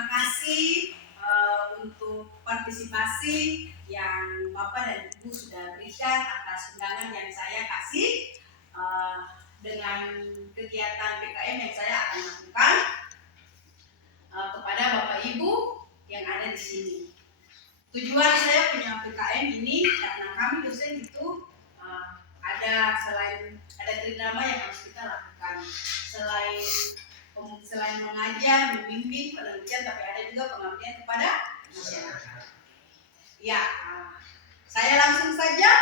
terima kasih untuk partisipasi yang Bapak dan Ibu sudah berikan atas undangan yang saya kasih dengan kegiatan PKM yang saya akan lakukan kepada Bapak Ibu yang ada di sini. Tujuan saya punya PKM ini karena kami dosen itu ada tridharma yang harus kita lakukan. Selain mengajar, membimbing, penelitian, tapi ada juga pengabdian kepada masyarakat. Ya, saya langsung saja.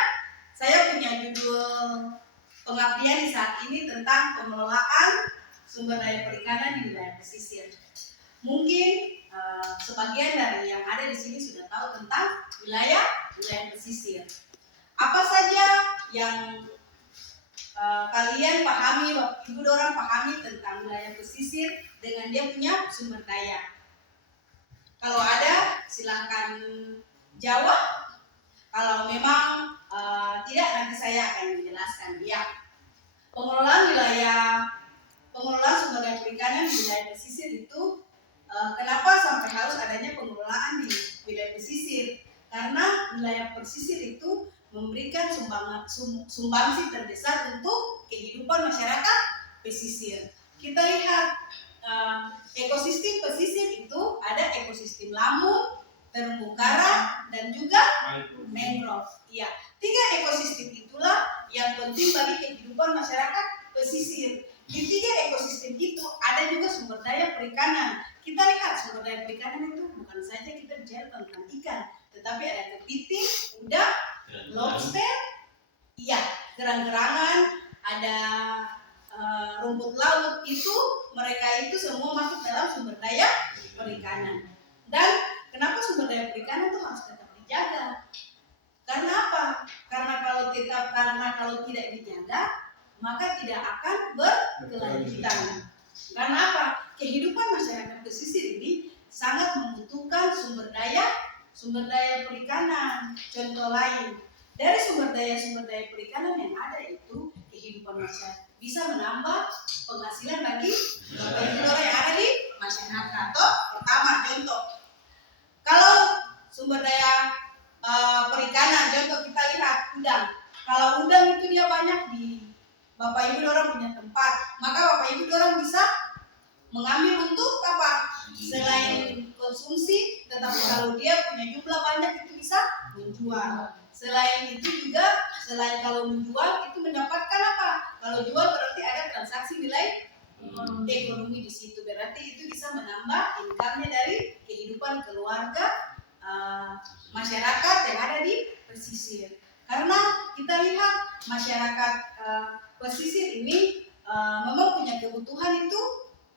Saya punya judul pengabdian di saat ini tentang pengelolaan sumber daya perikanan di wilayah pesisir. Mungkin sebagian dari yang ada di sini sudah tahu tentang wilayah pesisir. Apa saja yang kalian pahami, Ibu dorang pahami tentang wilayah pesisir dengan dia punya sumber daya? Kalau ada, silakan jawab. Kalau memang tidak, nanti saya akan menjelaskan. Ya, pengelolaan sumber daya perikanan di wilayah pesisir itu kenapa sampai harus adanya pengelolaan di wilayah pesisir? Karena wilayah pesisir itu memberikan sumbangsi terbesar untuk kehidupan masyarakat pesisir. Kita lihat ekosistem pesisir itu ada ekosistem lamun, terumbu karang, dan juga mangrove. Ya, 3 ekosistem itulah yang penting bagi kehidupan masyarakat pesisir. Di 3 ekosistem itu ada juga sumber daya perikanan. Kita lihat sumber daya perikanan itu bukan saja kita bicara tentang ikan, tetapi ada kepiting, udang, lobster, iya, gerang-gerangan, ada rumput laut. Itu mereka itu semua masuk dalam sumber daya perikanan. Dan kenapa sumber daya perikanan itu harus tetap dijaga? Karena apa? Karena kalau tidak dijaga, maka tidak akan berkelanjutan. Karena apa? Kehidupan masyarakat pesisir ini sangat membutuhkan sumber daya perikanan. Contoh lain, dari sumber daya perikanan yang ada itu, kehidupan masyarakat bisa menambah penghasilan bagi orang yang ada di masyarakat. Pertama, contoh, kalau sumber daya perikanan, contoh kita lihat udang. Kalau udang itu dia banyak di Bapak Ibu orang punya tempat, maka Bapak Ibu orang bisa mengambil untuk apa? Selain konsumsi, tetapi kalau dia punya jumlah banyak itu bisa menjual. Selain itu juga, selain kalau menjual itu mendapatkan apa? Kalau jual berarti ada transaksi nilai ekonomi di situ. Berarti itu bisa menambah income-nya dari kehidupan keluarga masyarakat yang ada di pesisir. Karena kita lihat masyarakat pesisir ini memang punya kebutuhan itu,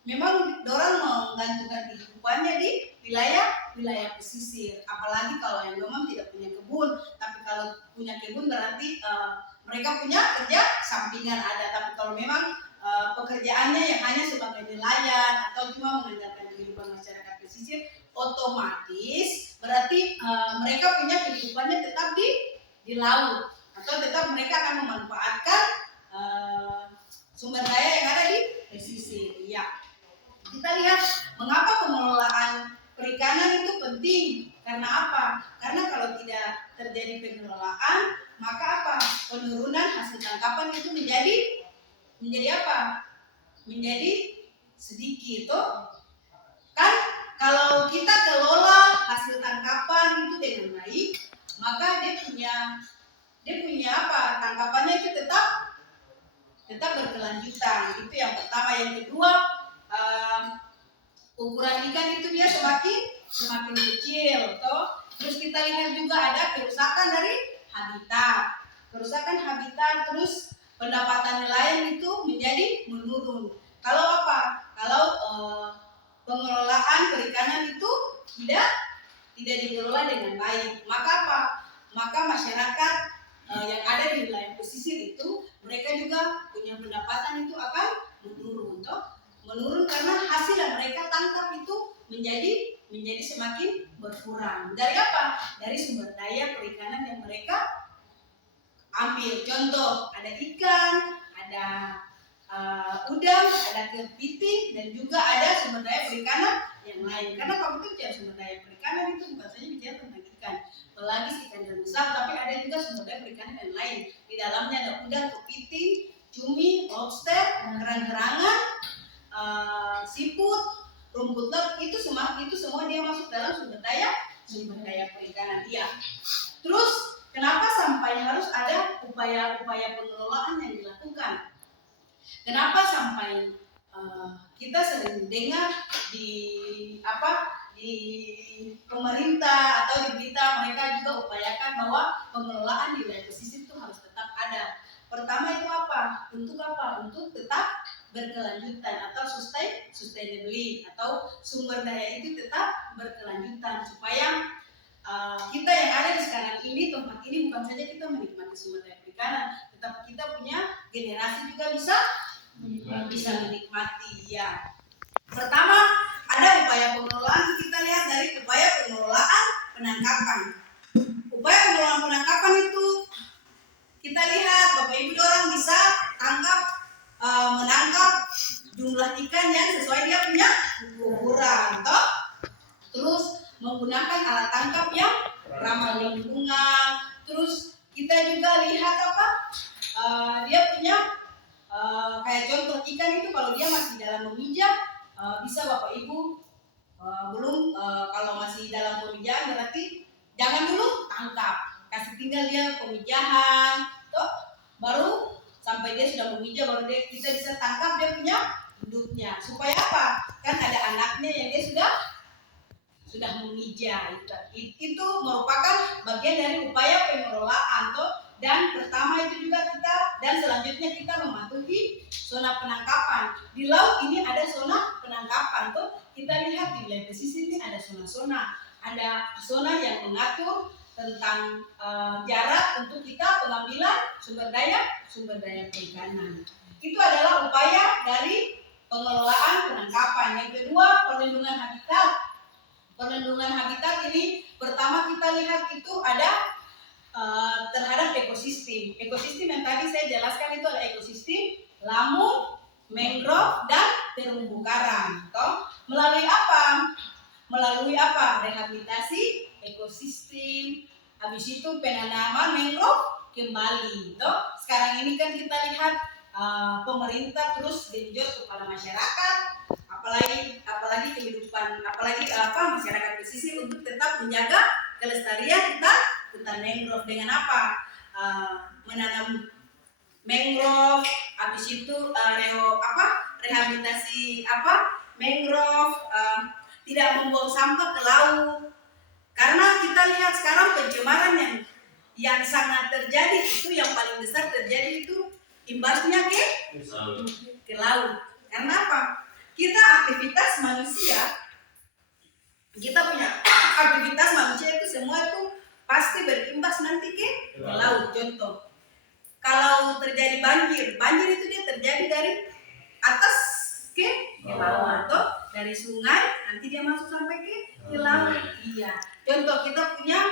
memang dorang menggantungkan kehidupannya di wilayah pesisir. Apalagi kalau yang memang tidak punya kebun. Tapi kalau punya kebun berarti mereka punya kerja sampingan ada. Tapi kalau memang pekerjaannya yang hanya sebagai nelayan atau cuma mengandalkan kehidupan masyarakat pesisir, otomatis berarti mereka punya kehidupannya tetap di laut, atau tetap mereka akan memanfaatkan sumber daya yang ada di pesisir. Ya, kita lihat mengapa pengelolaan perikanan itu penting. Karena apa? Karena kalau tidak terjadi pengelolaan, maka apa? Penurunan hasil tangkapan itu menjadi apa? Menjadi sedikit, toh? Kan kalau kita kelola hasil tangkapan itu dengan baik, maka dia punya apa? Tangkapannya itu tetap berkelanjutan. Itu yang pertama. Yang kedua, ukuran ikan itu dia semakin kecil, toh. Terus kita lihat juga ada kerusakan dari habitat. Terus pendapatan nelayan itu menjadi menurun. Kalau apa? Kalau pengelolaan perikanan itu tidak dikelola dengan baik, maka apa? Maka masyarakat yang ada di wilayah pesisir itu, mereka juga punya pendapatan itu akan menurun, toh. Menurun karena hasil yang mereka tangkap itu menjadi semakin berkurang. Dari apa? Dari sumber daya perikanan yang mereka ambil. Contoh, ada ikan, ada udang, ada kepiting, dan juga ada sumber daya perikanan yang lain. Karena kalau itu bicara sumber daya perikanan itu bukan saja bicara tentang ikan, apalagi ikan dan besar, tapi ada juga sumber daya perikanan yang lain. Di dalamnya ada udang, kepiting, cumi, lobster, kerang-kerangan, siput, rumput laut, itu semua dia masuk dalam sumber daya perikanan dia. Terus kenapa sampai harus ada upaya-upaya pengelolaan yang dilakukan? Kenapa sampai kita sering dengar di pemerintah atau di berita mereka juga upayakan bahwa pengelolaan di wilayah pesisir itu harus tetap ada. Pertama itu apa? Untuk apa? Untuk tetap berkelanjutan atau sustainability atau sumber daya itu tetap berkelanjutan supaya kita yang ada di sekarang ini, tempat ini bukan saja kita menikmati sumber daya perikanan, tetapi kita punya generasi juga bisa menikmati ya. Pertama, ada upaya pengelolaan, kita lihat dari upaya pengelolaan penangkapan. Upaya pengelolaan penangkapan itu kita lihat Bapak Ibu orang bisa menangkap jumlah ikan yang sesuai dia punya ukuran, toh? Terus menggunakan alat tangkap yang ramah lingkungan. Terus kita juga lihat dia punya kayak contoh ikan itu kalau dia masih dalam memijat, bisa Bapak Ibu kalau masih dalam pemijahan berarti jangan dulu tangkap, kasih tinggal dia pemijahan, toh baru sampai dia sudah memijah baru kita bisa tangkap dia punya induknya. Supaya apa? Kan ada anaknya yang dia sudah memijah. Itu merupakan bagian dari upaya pengelolaan toh. Dan pertama itu juga dan selanjutnya kita mematuhi zona penangkapan. Di laut ini ada zona penangkapan tuh. Kita lihat di wilayah pesisir ini ada zona-zona. Ada zona yang mengatur tentang jarak untuk kita pengambilan sumber daya perikanan. Itu adalah upaya dari pengelolaan penangkapan. Yang kedua, perlindungan habitat. Perlindungan habitat ini pertama kita lihat itu ada terhadap ekosistem. Ekosistem yang tadi saya jelaskan itu ada ekosistem lamun, mangrove, dan terumbu karang. Toh, melalui apa? Rehabilitasi ekosistem. Habis itu penanaman mangrove kembali. Toh, sekarang ini kan kita lihat pemerintah terus genjot kepada masyarakat, apalagi kehidupan, masyarakat pesisir untuk tetap menjaga kelestarian hutan mangrove dengan apa? Menanam mangrove, habis itu rehabilitasi mangrove, tidak membuang sampah ke laut. Karena kita lihat sekarang pencemaran yang sangat terjadi itu yang paling besar terjadi itu imbasnya ke laut. Karena apa? Aktivitas manusia itu semua itu pasti berimbas nanti ke laut. Contoh, kalau terjadi banjir itu dia terjadi dari atas ke bawah, atau dari sungai nanti dia masuk sampai ke laut. Iya. Contoh kita punya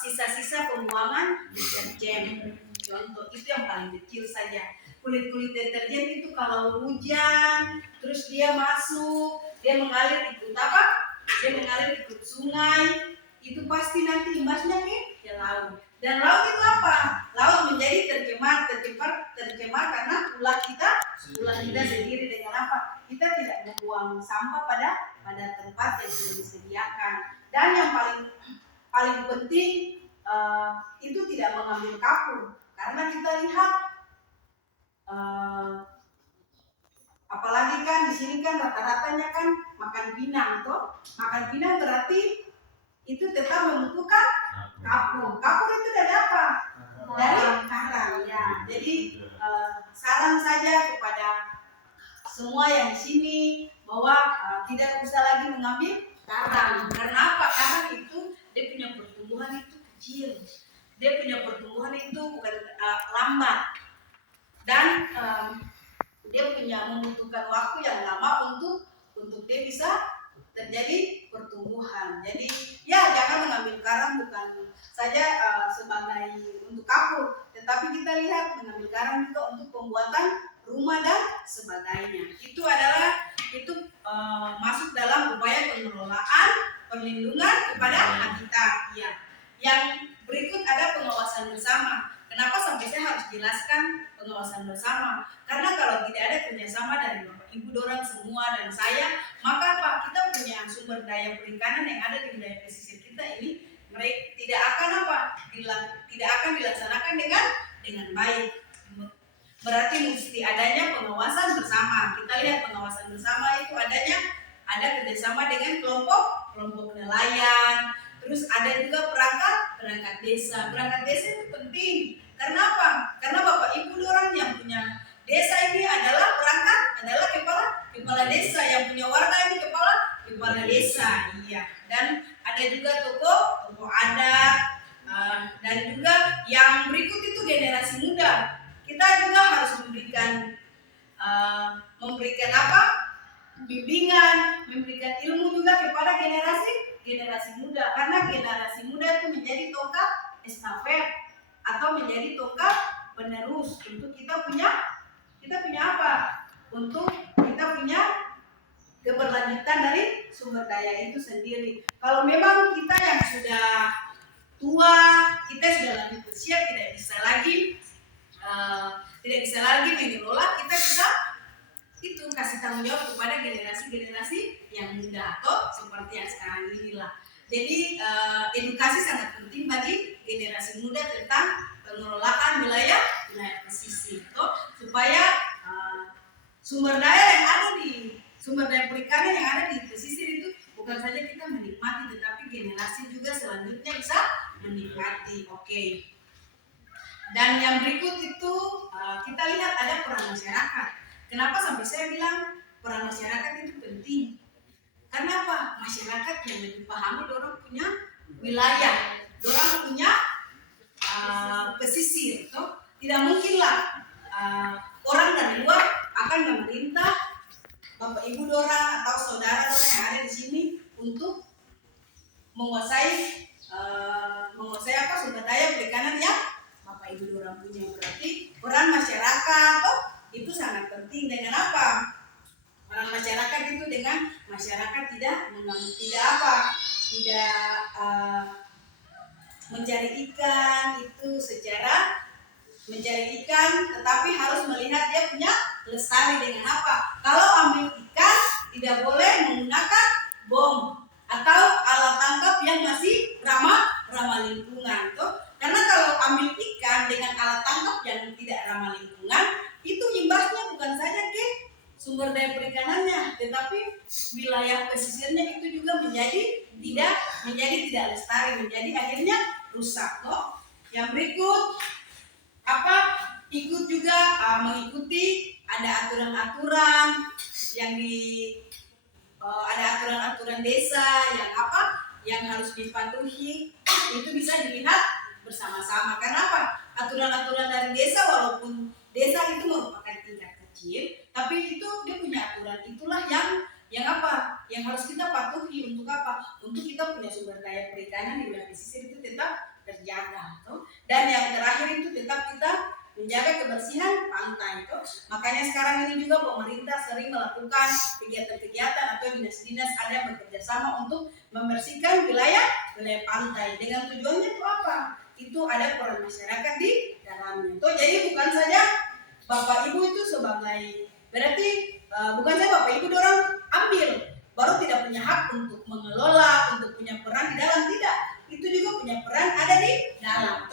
sisa-sisa pembuangan deterjen. Contoh itu yang paling kecil saja. Kulit deterjen itu kalau hujan terus dia masuk, dia mengalir ikut sungai, itu pasti nanti imbasnya ke laut. Dan laut itu apa? Laut menjadi tercemar karena ulah kita sendiri. Dengan apa? Kita tidak membuang sampah pada tempat yang sudah disediakan. Dan yang paling penting itu tidak mengambil kapur. Karena kita lihat apalagi kan di sini kan rata-ratanya kan makan pinang toh. Makan pinang berarti itu tetap membutuhkan kapur. Kapur itu dari apa? Dari karang ya. Jadi saran saja kepada semua yang di sini bahwa tidak usah lagi mengambil karang. Karena apa? Karang itu dia punya pertumbuhan itu kecil. Dia punya pertumbuhan itu bukan lambat. Dan dia membutuhkan waktu yang lama untuk dia bisa terjadi pertumbuhan. Jadi ya jangan mengambil karang bukan saja sebagai untuk kapur, tetapi kita lihat mengambil karang juga untuk pembuatan rumah dan sebagainya. Itu masuk dalam upaya pengelolaan, perlindungan kepada habitat. Ya. Yang berikut ada pengawasan bersama. Kenapa sampai saya harus jelaskan pengawasan bersama? Karena kalau tidak ada kerjasama dari Bapak Ibu dorang semua dan saya, maka Pak, kita punya sumber daya perikanan yang ada di wilayah pesisir kita ini mereka tidak akan dilaksanakan dengan baik. Berarti mesti adanya pengawasan bersama. Kita lihat pengawasan bersama itu ada kerjasama dengan kelompok nelayan. Terus ada juga perangkat desa. Perangkat desa itu penting. Karena apa? Karena Bapak Ibu dorang yang punya desa ini adalah kepala desa, yang punya warga ini kepala desa. Iya. Dan ada juga tokoh adat, dan juga yang berikut itu generasi muda. Kita juga harus memberikan bimbingan, memberikan ilmu juga kepada generasi muda, karena generasi muda itu menjadi tongkat estafet atau menjadi tongkat penerus untuk kita punya apa? Untuk kita punya keberlanjutan dari sumber daya itu sendiri. Kalau memang kita yang sudah tua, kita sudah lanjut usia, tidak bisa lagi mengelola, kita bisa itu kasih tanggung jawab kepada generasi yang muda atau seperti yang sekarang inilah. Jadi edukasi sangat penting bagi generasi muda tentang pengelolaan wilayah pesisir, supaya sumber daya perikanan yang ada di pesisir itu bukan saja kita menikmati, tetapi generasi juga selanjutnya bisa menikmati. Oke. Dan yang berikut itu kita lihat ada peran masyarakat. Kenapa sampai saya bilang peran masyarakat itu penting? Karena apa? Masyarakat yang lebih pahami dorang punya wilayah, dorang punya pesisir. Tidak mungkinlah orang dari luar akan memerintah Bapak Ibu dorang atau saudara dorang yang ada di sini untuk menguasai sumber daya perikanan yang Bapak Ibu dorang punya. Berarti peran masyarakat itu sangat penting. Dengan apa? Peran masyarakat itu dengan masyarakat tidak mencari ikan itu secara mencari ikan, tetapi harus melihat dia punya lestari. Dengan apa? Kalau ambil ikan tidak boleh menggunakan bom atau alat tangkap yang masih ramah lingkungan. Karena kalau ambil ikan dengan alat tangkap yang tidak ramah lingkungan, itu imbasnya bukan saja ke sumber daya perikanannya, tetapi wilayah pesisirnya itu juga menjadi tidak lestari, menjadi akhirnya rusak. Yang berikut ikut juga mengikuti ada aturan-aturan ada aturan-aturan desa yang harus dipatuhi, itu bisa dilihat bersama-sama. Karena apa? Aturan-aturan dari desa, walaupun desa itu merupakan tingkat kecil, tapi itu dia punya aturan. Itulah yang harus kita patuhi. Untuk apa? Untuk kita punya sumber daya perikanan di wilayah pesisir itu tetap terjaga. Dan yang terakhir itu tetap kita menjaga kebersihan pantai. Makanya sekarang ini juga pemerintah sering melakukan kegiatan-kegiatan atau dinas-dinas ada yang bekerja sama untuk membersihkan wilayah pantai. Dengan tujuannya itu apa? Itu ada peran masyarakat di dalamnya. Jadi bukan saja Bapak Ibu itu berarti bukan saja Bapak Ibu dorang ambil baru tidak punya hak untuk mengelola, untuk punya peran di dalam, tidak. Itu juga punya peran ada di dalam.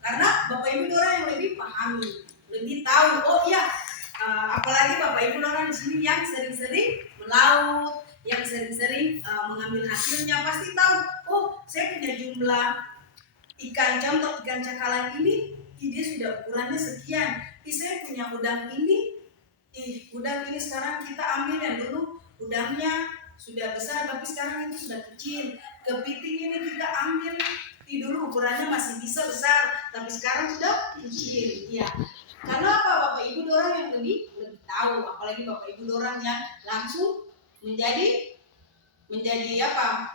Karena Bapak Ibu dorang yang lebih pahami, lebih tahu. Apalagi Bapak Ibu dorang di sini yang sering-sering melaut, yang sering-sering mengambil hasilnya, pasti tahu. Saya punya jumlah ikan cakalang ini, dia sudah ukurannya sekian. Saya punya udang ini, udang ini sekarang kita ambil yang dulu udangnya sudah besar, tapi sekarang itu sudah kecil. Kepiting ini kita ambil, dulu ukurannya masih bisa besar, tapi sekarang sudah kecil. Ya. Karena apa? Bapak Ibu dorang yang lebih tahu, apalagi Bapak Ibu dorang yang langsung menjadi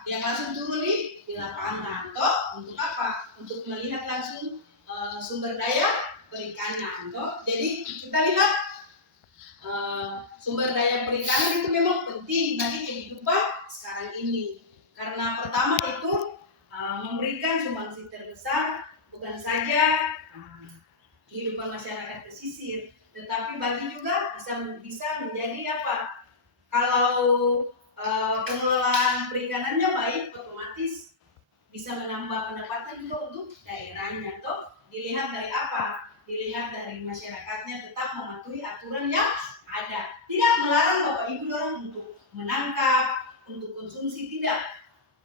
yang langsung turun di lapangan. Untuk apa? Untuk melihat langsung sumber daya perikanan. Jadi kita lihat sumber daya perikanan itu memang penting bagi kehidupan sekarang ini. Karena pertama itu memberikan sumbangsi terbesar bukan saja kehidupan masyarakat pesisir, tetapi bagi juga bisa menjadi apa? Kalau pengelolaan perikanannya baik, otomatis bisa menambah pendapatan juga untuk daerahnya. Toh dilihat dari apa? Dilihat dari masyarakatnya tetap mematuhi aturan yang ada. Tidak melarang Bapak Ibu dorang untuk menangkap, untuk konsumsi, tidak.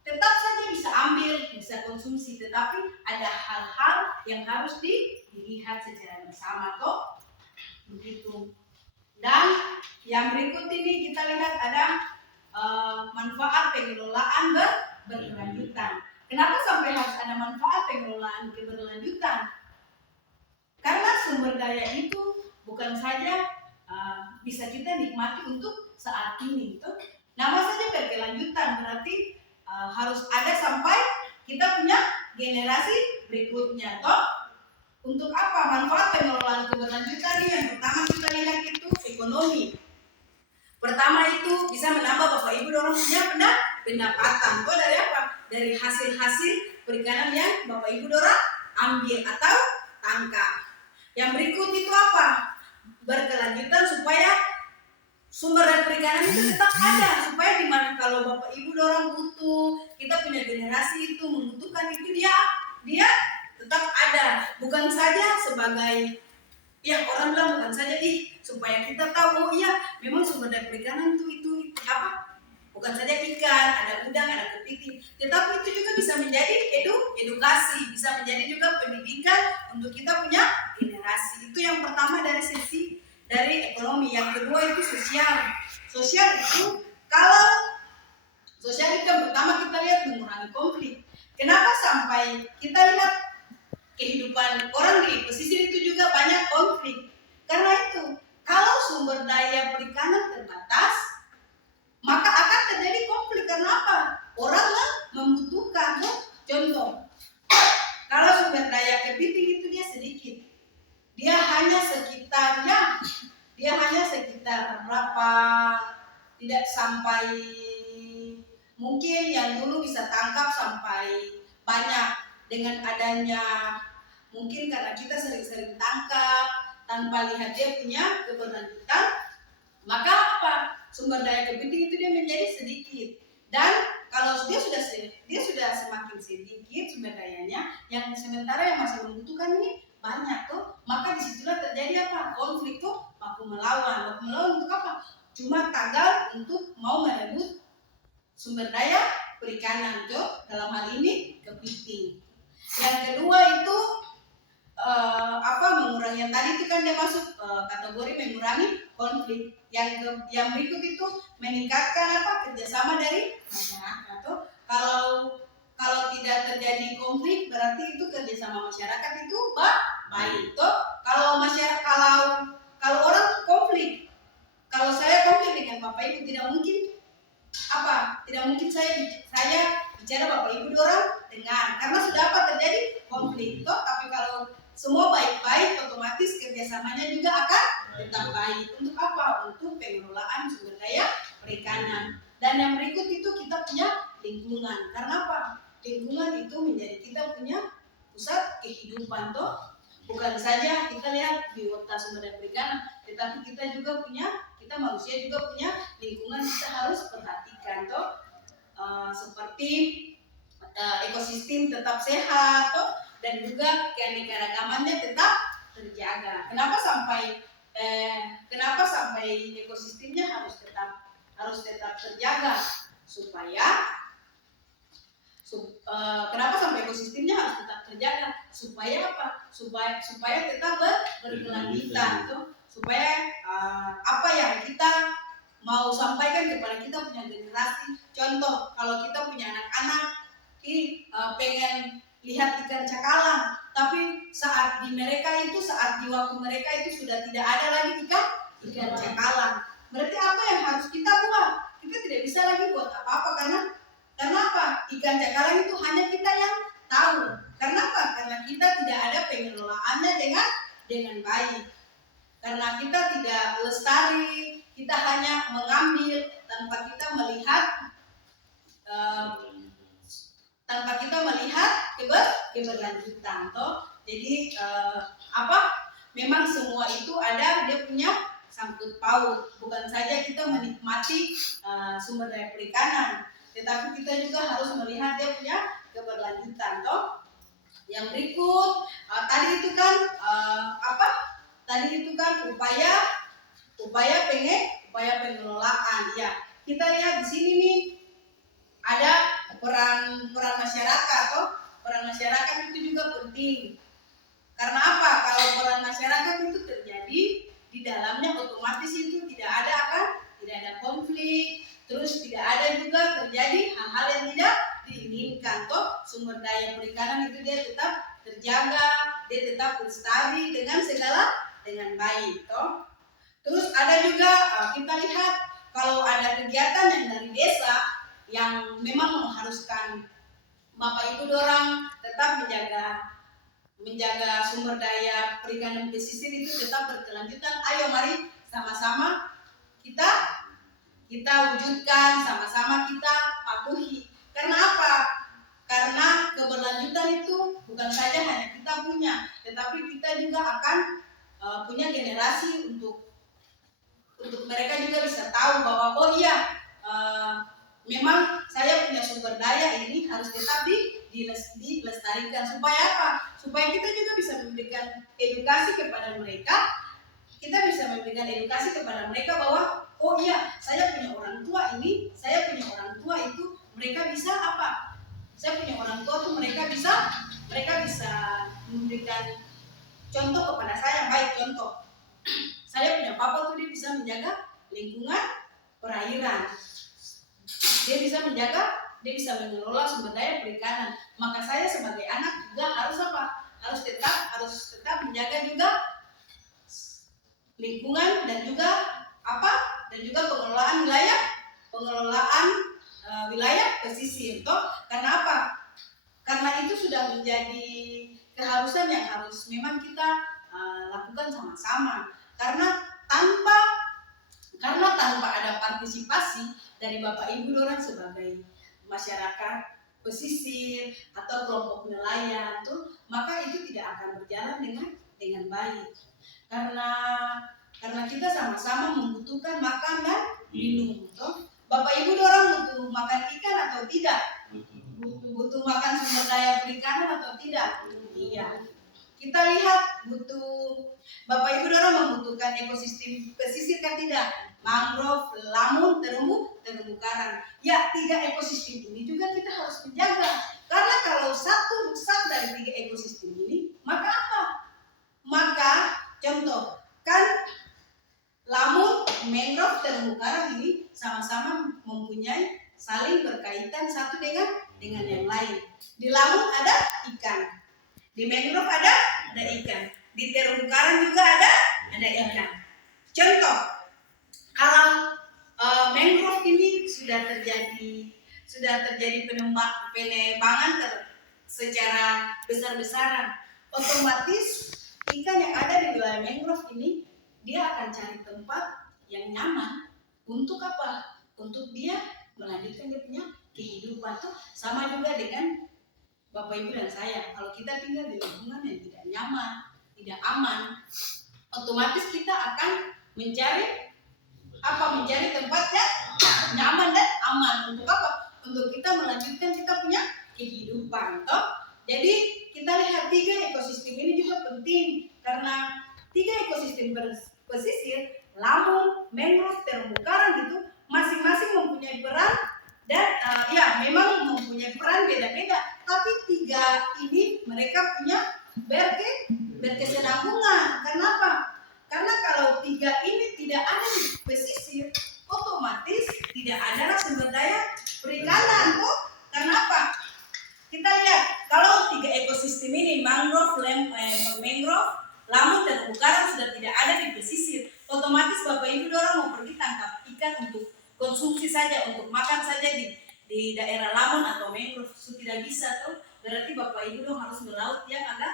Tetap saja bisa ambil, bisa konsumsi, tetapi ada hal-hal yang harus dilihat secara bersama toh. Begitu. Dan yang berikut ini kita lihat ada manfaat pengelolaan berkelanjutan. Kenapa sampai harus ada manfaat pengelolaan keberlanjutan? Karena sumber daya itu bukan saja bisa kita nikmati untuk saat ini. Tuh. Nama saja berkelanjutan berarti harus ada sampai kita punya generasi berikutnya. Toh. Untuk apa? Manfaat pengelolaan keberlanjutan ini yang pertama kita lihat itu ekonomi. Pertama itu bisa menambah Bapak Ibu dorong punya pendapatan. Kok dari apa? Dari hasil-hasil perikanan yang Bapak Ibu dorong ambil atau tangkap. Yang berikut itu apa? Berkelanjutan supaya sumber dari perikanan itu tetap ada. Supaya dimana kalau Bapak Ibu dorong butuh, kita punya generasi itu membutuhkan itu dia tetap ada. Bukan saja sebagai orang bilang bukan saja supaya kita tahu oh iya memang sumber dari perikanan itu apa? Bukan saja ikan, ada udang, ada kepiting, tetapi itu juga bisa menjadi edukasi, bisa menjadi juga pendidikan untuk kita punya generasi. Itu yang pertama dari sisi dari ekonomi. Yang kedua itu sosial. Sosial itu kalau sosial itu yang pertama kita lihat mengurangi konflik. Kenapa sampai kita lihat kehidupan orang di pesisir itu juga banyak konflik? Karena itu kalau sumber daya perikanan terbatas, maka akan terjadi konflik. Karena apa? Orang membutuhkan. Contoh, kalau sumber daya kepiting itu dia sedikit, dia hanya sekitar berapa, tidak sampai, mungkin yang dulu bisa tangkap sampai banyak. Dengan adanya mungkin karena kita sering-sering tangkap tanpa lihat dia punya keberlanjutan, maka apa? Sumber daya kepiting itu dia menjadi sedikit. Dan kalau dia sudah semakin sedikit sumber dayanya, yang sementara yang masih membutuhkan ini banyak tuh, maka disitulah terjadi apa? Konflik tuh, baku melawan. Baku melawan untuk apa? Cuma tagal untuk mau merebut sumber daya perikanan tuh, dalam hal ini kepiting. Yang kedua itu mengurangi, yang tadi itu kan dia masuk kategori mengurangi konflik. Yang berikut itu meningkatkan kerjasama dari masyarakat. Tuh. Kalau tidak terjadi konflik berarti itu kerjasama masyarakat itu baik. Tuh. Kalau orang konflik, kalau saya konflik dengan Bapak Ibu tidak mungkin saya bicara Bapak Ibu dorang dengar, karena sudah terjadi konflik. Toh, tapi kalau semua baik-baik, otomatis kerjasamanya juga akan tetap baik. Untuk apa? Untuk pengelolaan sumber daya perikanan. Dan yang berikut itu kita punya lingkungan. Karena apa? Lingkungan itu menjadi kita punya pusat kehidupan. Toh, bukan saja kita lihat biota sumber daya perikanan, tetapi kita manusia juga punya lingkungan kita harus perhatikan. Toh, seperti ekosistem tetap sehat, toh, dan juga keanekaragamannya tetap terjaga. Kenapa sampai ekosistemnya harus tetap terjaga? Kenapa sampai ekosistemnya harus tetap terjaga? Supaya apa? Supaya tetap berkelanjutan, tuh. Supaya apa yang kita mau sampaikan kepada kita punya generasi. Contoh, kalau kita punya anak-anak pengen lihat ikan cakalang, tapi saat di waktu mereka itu sudah tidak ada lagi ikan cakalang. Berarti apa yang harus kita buat? Kita tidak bisa lagi buat apa-apa karena apa? Ikan cakalang itu hanya kita yang tahu. Karena apa? Karena kita tidak ada pengelolaannya dengan baik. Karena kita tidak lestari, kita hanya mengambil tanpa kita melihat keberlanjutan toh. Jadi memang semua itu ada dia punya sangkut paut. Bukan saja kita menikmati sumber daya perikanan, tetapi kita juga harus melihat dia punya keberlanjutan toh. Yang berikut tadi itu kan upaya pengelolaan. Ya, kita lihat di sini nih ada peran masyarakat toh. Peran masyarakat itu juga penting. Karena apa? Kalau peran masyarakat itu terjadi di dalamnya, otomatis itu tidak ada konflik, terus tidak ada juga terjadi hal-hal yang tidak diinginkan toh. Sumber daya perikanan itu dia tetap terjaga, dia tetap lestari dengan baik toh. Terus ada juga kita lihat kalau ada kegiatan yang dari desa yang memang mengharuskan Bapak Ibu dorang tetap menjaga sumber daya perikanan pesisir itu tetap berkelanjutan. Ayo mari sama-sama kita wujudkan, sama-sama kita patuhi. Karena apa? Karena keberlanjutan itu bukan saja hanya kita punya, tetapi kita juga akan punya generasi untuk mereka juga bisa tahu bahwa memang saya punya sumber daya ini harus tetap dilestarikan. Supaya apa? Supaya kita juga bisa memberikan edukasi kepada mereka. Kita bisa memberikan edukasi kepada mereka bahwa saya punya orang tua ini, saya punya orang tua itu, mereka bisa apa? Saya punya orang tua tuh mereka bisa memberikan contoh kepada saya. Baik contoh, saya punya papa tuh dia bisa menjaga lingkungan perairan. Dia bisa mengelola sumber daya perikanan. Maka saya sebagai anak juga harus apa? Harus tetap menjaga juga lingkungan dan juga pengelolaan wilayah pesisir toh. Karena apa? Karena itu sudah menjadi keharusan yang harus memang kita lakukan sama-sama. Karena tanpa ada partisipasi dari Bapak Ibu dorang sebagai masyarakat pesisir atau kelompok nelayan tuh, maka itu tidak akan berjalan dengan baik. Karena kita sama-sama membutuhkan makan dan minum toh. Bapak Ibu dorang butuh makan ikan atau tidak? Butuh makan sumber daya perikanan atau tidak? Iya. Kita lihat Bapak Ibu dorang membutuhkan ekosistem pesisir kan tidak? Mangrove, lamun, terumbu karang. Ya, 3 ekosistem ini juga kita harus menjaga. Karena kalau satu rusak dari 3 ekosistem ini, maka apa? Maka contoh, kan lamun, mangrove, terumbu karang ini sama-sama mempunyai saling berkaitan satu dengan yang lain. Di lamun ada ikan, di mangrove ada ikan, di terumbu karang juga ada ikan. Contoh, kalau mangrove ini sudah terjadi penebangan secara besar-besaran, otomatis ikan yang ada di wilayah mangrove ini dia akan cari tempat yang nyaman untuk apa? Untuk dia melanjutkan dia punya kehidupan tuh. Sama juga dengan Bapak Ibu dan saya, kalau kita tinggal di lingkungan yang tidak nyaman, tidak aman, otomatis kita akan mencari tempat yang nyaman dan aman. Untuk apa? Untuk kita melanjutkan kita punya kehidupan toh. Jadi kita lihat 3 ekosistem ini juga penting. Karena 3 ekosistem pesisir, lamun, mangrove, terumbu karang itu masing-masing mempunyai peran dan memang mempunyai peran beda-beda. Tapi 3 ini mereka punya berkesinambungan. Kenapa? Karena kalau 3 ini tidak ada di pesisir, otomatis tidak ada sumber daya perikanan kok. Kenapa? Kita lihat kalau 3 ekosistem ini mangrove, lamun dan karang sudah tidak ada di pesisir, otomatis Bapak Ibu dorang mau pergi tangkap ikan untuk konsumsi saja, untuk makan saja di daerah lamun atau mangrove tidak bisa tuh. Berarti Bapak Ibu dong harus melaut yang agak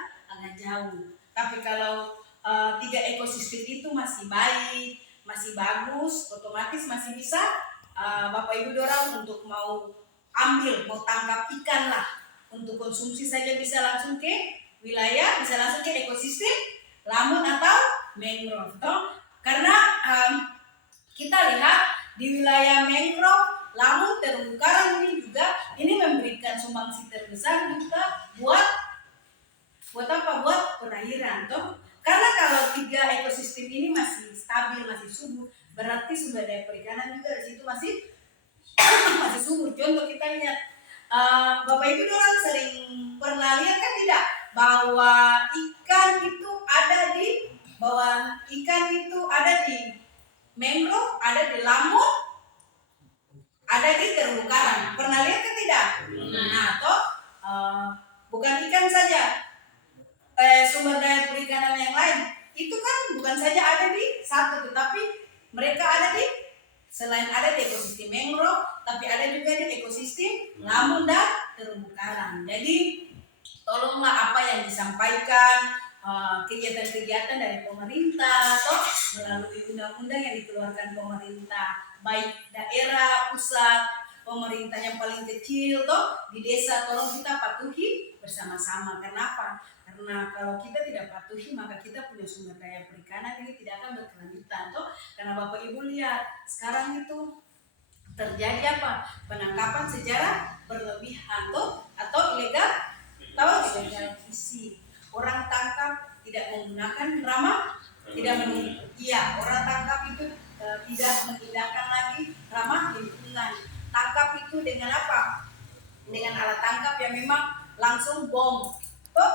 jauh. Tapi kalau 3 ekosistem itu masih baik, masih bagus, otomatis masih bisa Bapak Ibu dorang untuk mau tangkap ikan lah, untuk konsumsi saja bisa langsung ke wilayah, bisa langsung ke ekosistem lamun atau mangrove toh. Karena kita lihat di wilayah mangrove, lamun terumbu karang ini juga ini memberikan sumbangsi terbesar juga buat apa? Buat perairan toh. Karena kalau 3 ekosistem ini masih stabil, masih subur, berarti sumber daya perikanan juga di situ masih masih subur. Contoh kita lihat, Bapak Ibu orang sering pernah lihat kan tidak bahwa ikan itu ada di mangrove, ada di lamun, ada di terumbu karang. Pernah lihat kan tidak? Nah, toh bukan ikan saja, sumber daya perikanan yang lain itu kan bukan saja ada di satu, tetapi mereka ada di selain ada di ekosistem mangrove, tapi ada juga di ekosistem lamun dan terumbu karang. Jadi tolonglah apa yang disampaikan, kegiatan-kegiatan dari pemerintah atau melalui undang-undang yang dikeluarkan pemerintah, baik daerah, pusat, pemerintah yang paling kecil toh di desa, tolong kita patuhi bersama-sama. Kenapa? Karena kalau kita tidak patuhi maka kita punya sumber daya perikanan ini tidak akan berkelanjutan toh. Karena Bapak Ibu lihat sekarang itu terjadi apa? Penangkapan secara berlebihan toh, atau ilegal, ilegal fishing. Orang tangkap tidak menggunakan ramah, orang tangkap itu tidak mengindahkan lagi ramah lingkungan. Tangkap itu dengan apa? Dengan alat tangkap yang memang langsung bom. Toh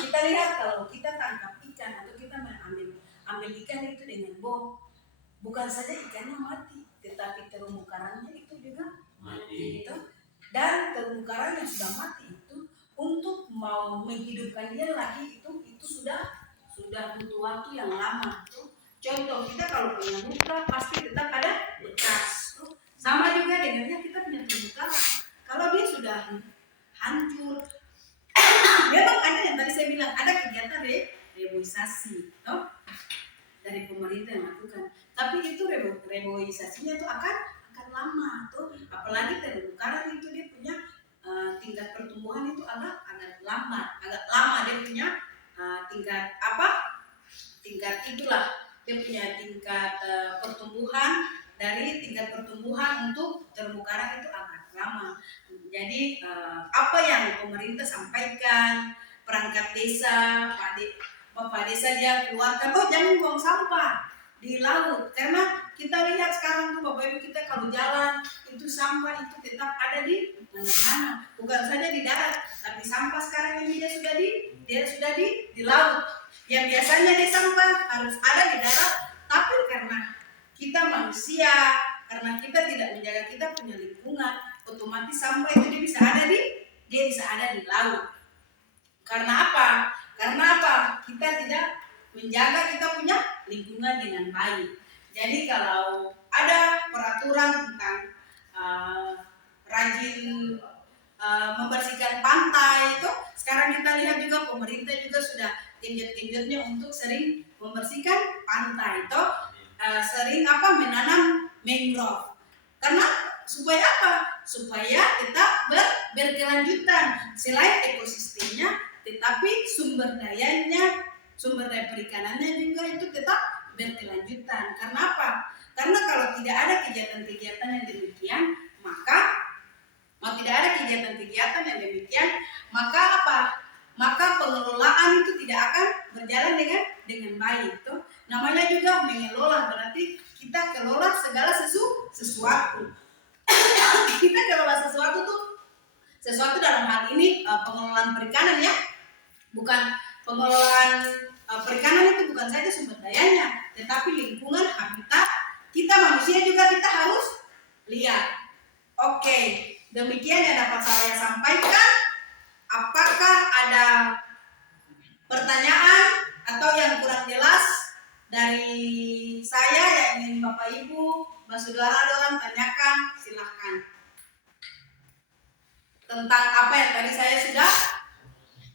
kita lihat kalau kita tangkap ikan atau kita ambil ikan itu dengan bom, bukan saja ikannya mati, tetapi terumbu karangnya itu juga mati gitu. Dan terumbu karang yang sudah mati itu untuk mau menghidupkan dia lagi itu sudah butuh waktu yang lama tuh. Contoh kita kalau punya luka pasti tetap ada bekas tuh. Sama juga dengannya kita punya terumbu karang. Kalau dia sudah hancur, memang ada yang tadi saya bilang ada kegiatan reboisasi toh dari pemerintah yang lakukan. Tapi itu reboisasinya tuh akan lama tuh. Apalagi terumbu karang itu dia punya tingkat pertumbuhan itu agak lama dia punya dia punya tingkat pertumbuhan. Dari tingkat pertumbuhan untuk terumbu karang itu agak lama. Jadi apa yang pemerintah sampaikan, perangkat desa, Bapak desa dia keluarkan, jangan buang sampah di laut. Karena kita lihat sekarang tuh Bapak Ibu, kita kalau jalan itu sampah itu tetap ada di mana-mana, bukan saja di darat, tapi sampah sekarang ini dia sudah di laut. Yang biasanya dia sampah harus ada di darat, tapi karena kita manusia, karena kita tidak menjaga kita punya lingkungan, otomatis sampah itu dia bisa ada di laut. Karena apa? Kita tidak menjaga kita punya lingkungan dengan baik. Jadi kalau ada peraturan tentang rajin membersihkan pantai itu, sekarang kita lihat juga pemerintah juga sudah genjot-genjotnya untuk sering membersihkan pantai itu, sering menanam mangrove. Karena supaya apa? Supaya tetap berkelanjutan selain ekosistemnya, tetapi sumber daya perikanannya juga itu tetap berkelanjutan. Karena apa? Karena kalau tidak ada kegiatan-kegiatan yang demikian, maka maka pengelolaan itu tidak akan berjalan dengan baik. Tuh. Namanya juga mengelola, berarti kita kelola segala sesuatu. Kita kelola sesuatu dalam hal ini pengelolaan perikanan ya. Bukan pengelolaan perikanan itu bukan saja sumber dayanya, tetapi lingkungan, habitat kita manusia juga kita harus lihat. Oke, demikian yang dapat saya sampaikan. Apakah ada pertanyaan atau yang kurang jelas dari saya yang ingin Bapak Ibu, saudara orang tanyakan? Silahkan. Tentang apa yang tadi saya sudah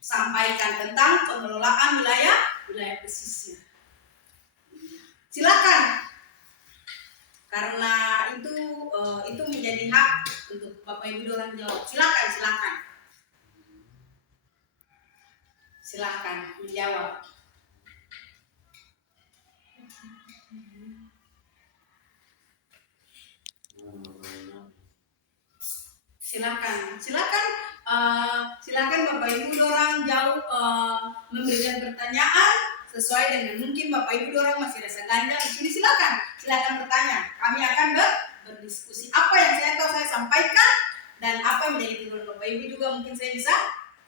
sampaikan tentang pengelolaan wilayah pesisir. Silakan. Karena itu menjadi hak untuk Bapak Ibu orang jawab. Silakan. Silahkan menjawab. Silakan Bapak Ibu dorang jauh memberikan pertanyaan sesuai dengan mungkin Bapak Ibu dorang masih rasa ganjal di sini. Silakan bertanya. Kami akan berdiskusi apa yang saya tahu saya sampaikan dan apa yang menjadi tujuan Bapak Ibu juga mungkin saya bisa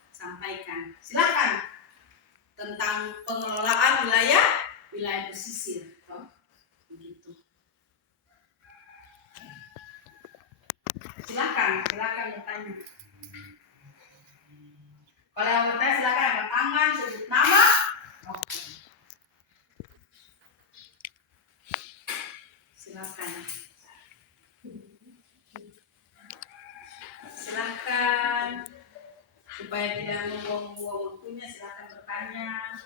sampaikan. Silakan tentang pengelolaan wilayah pesisir. Begitu. Silakan bertanya. Kalau yang bertanya silakan angkat tangan, sebut nama. Oke. Silakan supaya tidak membuang-buang waktunya, silakan bertanya.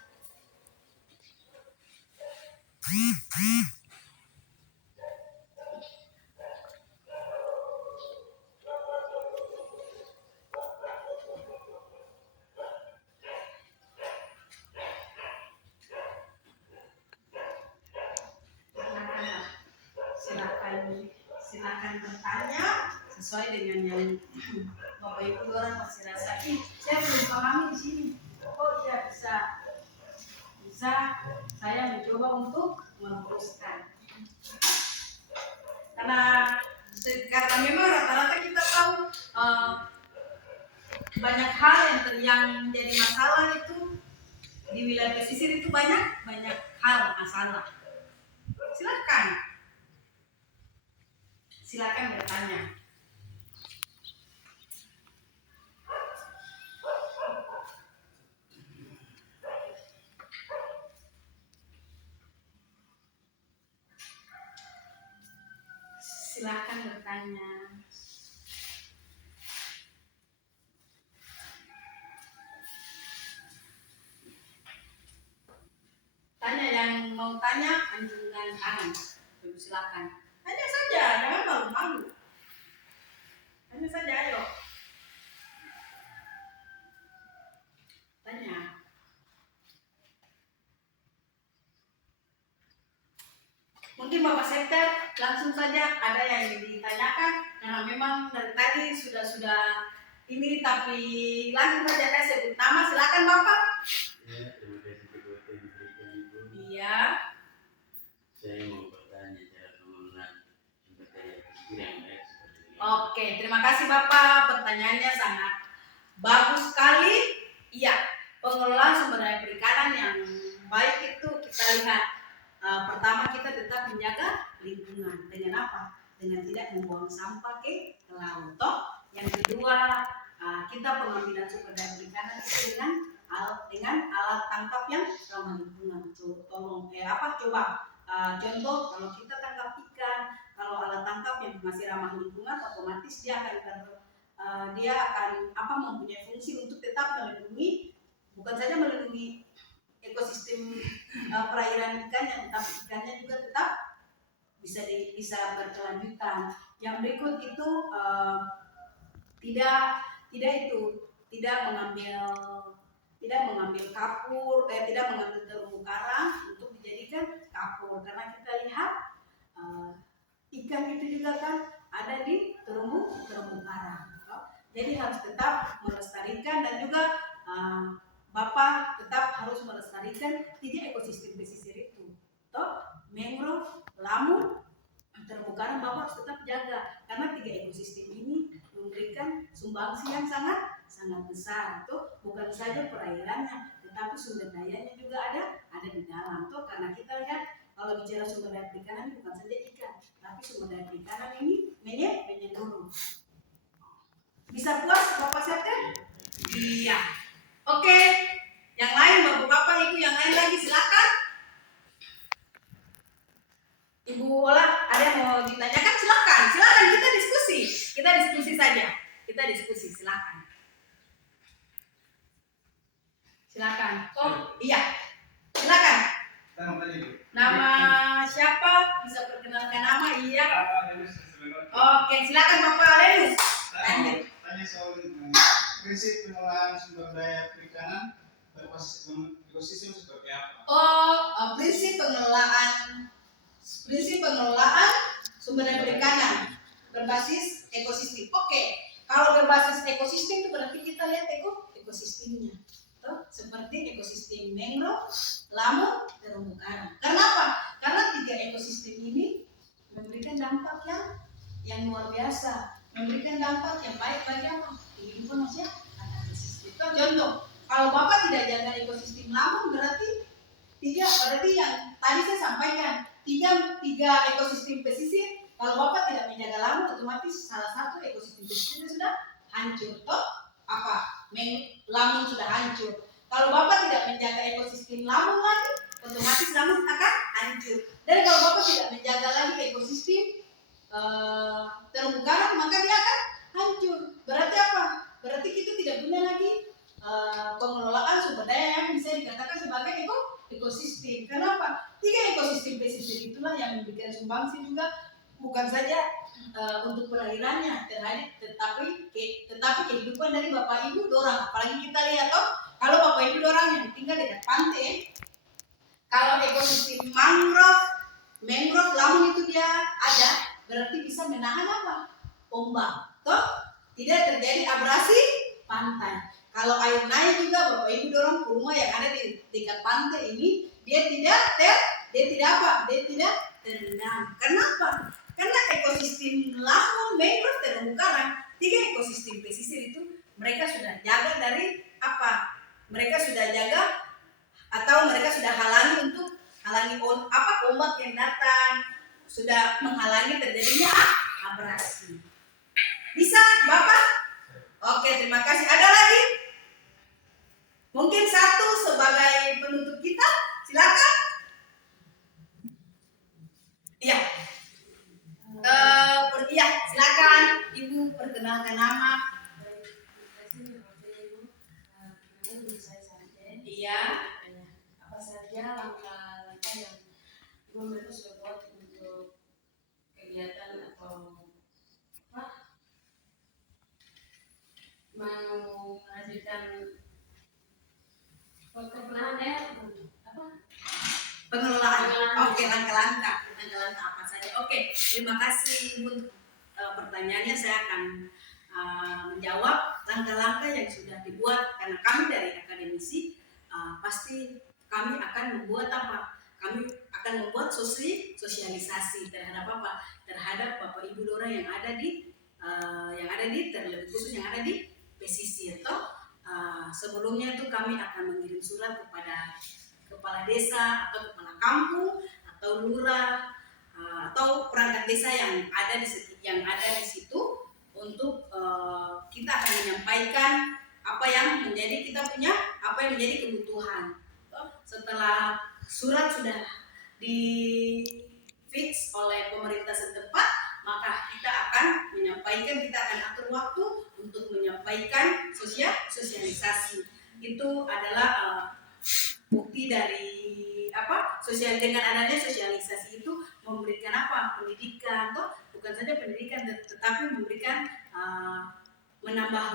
Silakan bertanya sesuai dengan yang Bapak Ibu orang masih rasa saya belum pahami di sini. Oh iya bisa saya mencoba untuk meluruskan. Karena memang rata-rata kita tahu banyak hal yang menjadi masalah itu di wilayah pesisir itu banyak hal masalah. Silakan bertanya. Silakan bertanya. Tanya yang mau tanya, anjungan tangan. Silakan. Tanya saja, jangan malu-malu. Tanya saja, ayo. Tanya. Mungkin Bapak Sektor langsung saja ada yang ditanyakan karena memang dari tadi sudah ini, tapi langsung saja saya sebut nama. Silakan Bapak. Ya, terima kasih kepada yang diberikan Ibu. Iya. Saya mau bertanya cara pengelolaan sumber daya pesisir yang baik seperti ini. Oke, terima kasih Bapak. Pertanyaannya sangat bagus sekali. Iya, pengelolaan sumber daya perikanan yang baik itu kita lihat. Pertama kita tetap menjaga lingkungan. Dengan apa? Dengan tidak membuang sampah ke laut. Yang kedua, kita pengambilan sumber daya perikanan itu dengan alat tangkap yang ramah lingkungan. Contoh kalau kita tangkap ikan, kalau alat tangkap yang masih ramah lingkungan, otomatis dia akan mempunyai fungsi untuk tetap melindungi, bukan saja melindungi ekosistem perairan ikannya, tetapi ikannya juga tetap bisa berkelanjutan. Yang berikut itu tidak mengambil kapur, tidak mengambil terumbu karang untuk dijadikan kapur, karena kita lihat ikan itu juga kan ada di terumbu karang. Jadi harus tetap melestarikan dan juga Bapak tetap harus melestarikan 3 ekosistem pesisir itu. Mangrove, lamun, terumbu karang Bapak harus tetap jaga karena 3 ekosistem ini memberikan sumbangsi yang sangat besar. Bukan saja perairannya, tetapi sumber dayanya juga ada di dalam. Karena kita lihat kalau bicara sumber daya perikanan bukan saja ikan, tapi sumber daya perikanan ini menyeluruh. Bisa puas Bapak Septem? Iya. Oke. Yang lain Bapak Ibu yang lain lagi silakan. Ibu Ola ada yang mau ditanyakan? Silakan kita diskusi saja. Kita diskusi silakan. Oh iya, silakan. Nama siapa? Bisa perkenalkan nama? Iya. Oke, silakan Bapak Lenus. Tanya soal prinsip pengelolaan sumber daya perikanan ekosistem seperti apa? Prinsip pengelolaan sumber daya perikanan berbasis ekosistem. Oke, kalau berbasis ekosistem itu berarti kita lihat ekosistemnya. Seperti ekosistem mangrove, lamun, terumbu karang. Kenapa? Karena 3 ekosistem ini memberikan dampak yang luar biasa, memberikan dampak yang baik bagi apa? Kehidupan masyarakat. Itu contoh. Kalau Bapak tidak jaga ekosistem lamun berarti yang tadi saya sampaikan tiga ekosistem pesisir. Kalau Bapak tidak menjaga lamun, otomatis salah satu ekosistem pesisirnya sudah hancur. Toh lamun sudah hancur. Kalau Bapak tidak menjaga ekosistem lamun lagi, otomatis lamun akan hancur. Dan kalau Bapak tidak menjaga lagi ekosistem terumbu karang, maka dia akan hancur. Berarti apa? Berarti kita tidak punya lagi pengelolaan sumber daya yang bisa dikatakan sebagai ekosistem. Kenapa? 3 ekosistem pesisir itulah yang memberikan sumbangsi juga, bukan saja untuk perairannya tetapi kehidupan dari Bapak Ibu dorang. Apalagi kita lihat kalau Bapak Ibu dorang yang tinggal dekat pantai, kalau ekosistem mangrove lamun itu dia ada, berarti bisa menahan apa? Ombak. Tidak terjadi abrasi pantai. Kalau air naik juga Bapak Ibu dorang rumah yang ada di dekat pantai ini, dia tidak terendam. Kenapa? Karena ekosistem lamun, mangrove, terumbu karang, 3 ekosistem pesisir itu mereka sudah jaga dari apa? Mereka sudah jaga atau mereka sudah halangi ombak yang datang, sudah menghalangi terjadinya abrasi. Bisa Bapak? Oke, terima kasih. Ada lagi? Mungkin satu sebagai penutup kita, silakan. Iya. Silakan Ibu perkenalkan nama. Iya. Apa saja langkah-langkah yang Ibu Menlu sudah buat untuk kegiatan atau menghasilkan pengelolaan. Oke, langkah-langkah apa saja. Oke, terima kasih Ibu. Pertanyaannya saya akan menjawab langkah-langkah yang sudah dibuat, karena kami dari akademisi pasti kami akan membuat apa? Kami akan membuat sosialisasi terhadap apa? Terhadap Bapak Ibu dorang yang ada di terlebih khusus yang ada di pesisir. Sebelumnya itu kami akan mengirim surat kepada kepala desa atau kepala kampung atau lurah atau perangkat desa yang ada di situ untuk kita akan menyampaikan apa yang menjadi kebutuhan. Setelah surat sudah di fix oleh pemerintah setempat, maka kita akan atur waktu untuk menyampaikan sosialisasi. Itu adalah bukti dari dengan adanya sosialisasi itu memberikan pendidikan, bukan saja pendidikan tetapi memberikan menambah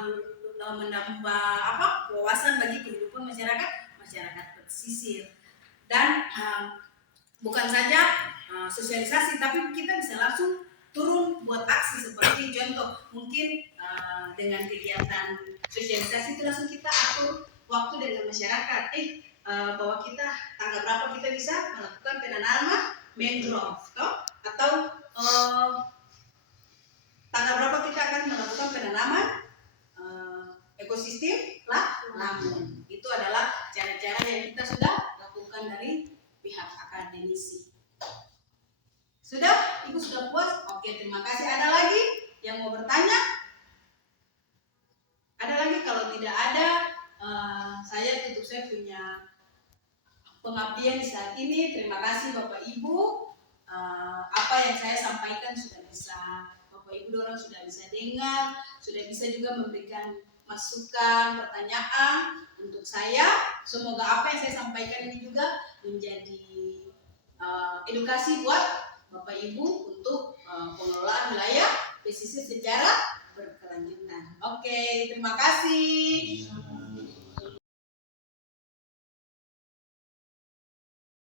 wawasan bagi kehidupan masyarakat pesisir. Dan bukan saja sosialisasi, tapi kita bisa langsung turun buat aksi. Seperti contoh mungkin dengan kegiatan sosialisasi itu langsung kita atur waktu dengan masyarakat bahwa kita tanggal berapa kita bisa melakukan penanaman mangrove atau tanggal berapa kita akan melakukan penanaman ekosistem lamun. Itu adalah cara-cara yang kita sudah lakukan dari pihak akademisi. Sudah? Ibu sudah puas? Oke, terima kasih. Ada lagi yang mau bertanya? Ada lagi? Kalau tidak ada, saya punya pengabdian di saat ini. Terima kasih Bapak Ibu. Apa yang saya sampaikan sudah bisa Bapak Ibu dorang sudah bisa dengar, sudah bisa juga memberikan masukan, pertanyaan untuk saya. Semoga apa yang saya sampaikan ini juga menjadi edukasi buat Bapak Ibu untuk pengelolaan wilayah pesisir secara berkelanjutan. Oke, terima kasih.